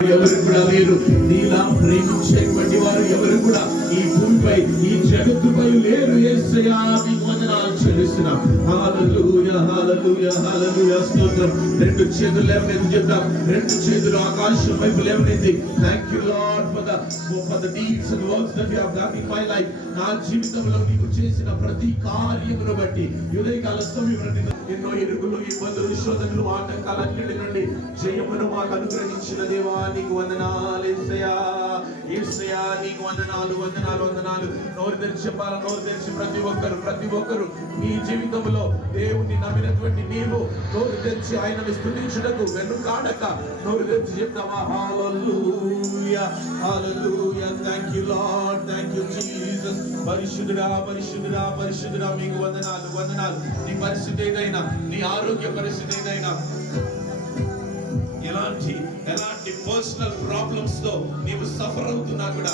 ఎవరు కూడా లేరు. నీలా ప్రేమించేటువంటి వారు ఎవరు కూడా ఈ భూమిపై ఈ జగత్తుపై లేరు. యేసయ్యా నీకు వందనాలు చెల్లిస్తున్నాం. హల్లెలూయా హల్లెలూయా హల్లెలూయా స్తోత్రం. రెండు చేతులు లేవనెత్తి చెప్తాం. రెండు చేతులు ఆకాశం వైపు లేవనెత్తి thank you Lord for the deeds and works that you have done in my life. నా జీవితంలో నీవు చేసిన ప్రతి కార్యమును బట్టి ఉదయకాల సమయంలో ఎన్నో ఇరుకులు ఇబ్బందులు శోధనలు ఆటంకాలన్నిటి నుండి జయమును మాకు అనుగ్రహించిన దేవా నీకు వందనాలు. యేసయ్యా యేసయ్యా నీకు వందనాలు వందనాలు వందనాలు. నోరు తెరిచి చెప్పాలి. నోరు తెరిచి ప్రతి ఒక్కరు మీ జీవితంలో దేవుణ్ణి నమ్మినటువంటి నీవు నోరు తెరిచి ఆయనను స్తుతించుటకు వెనుకాడక నోరు తెరిచి చెప్తావా? Hallelujah hallelujah. Thank you Lord, thank you Jesus. పరిశుద్ధుడా పరిశుద్ధుడా పరిశుద్ధుడా మీకు వందనాలు వందనాలు. నీ పరిస్థితి ఏదైనా, నీ ఆరోగ్య పరిస్థితి ఏదైనా, ఎలాంటి పర్సనల్ ప్రాబ్లమ్స్ తో నీవు సఫర్ అవుతున్నా కూడా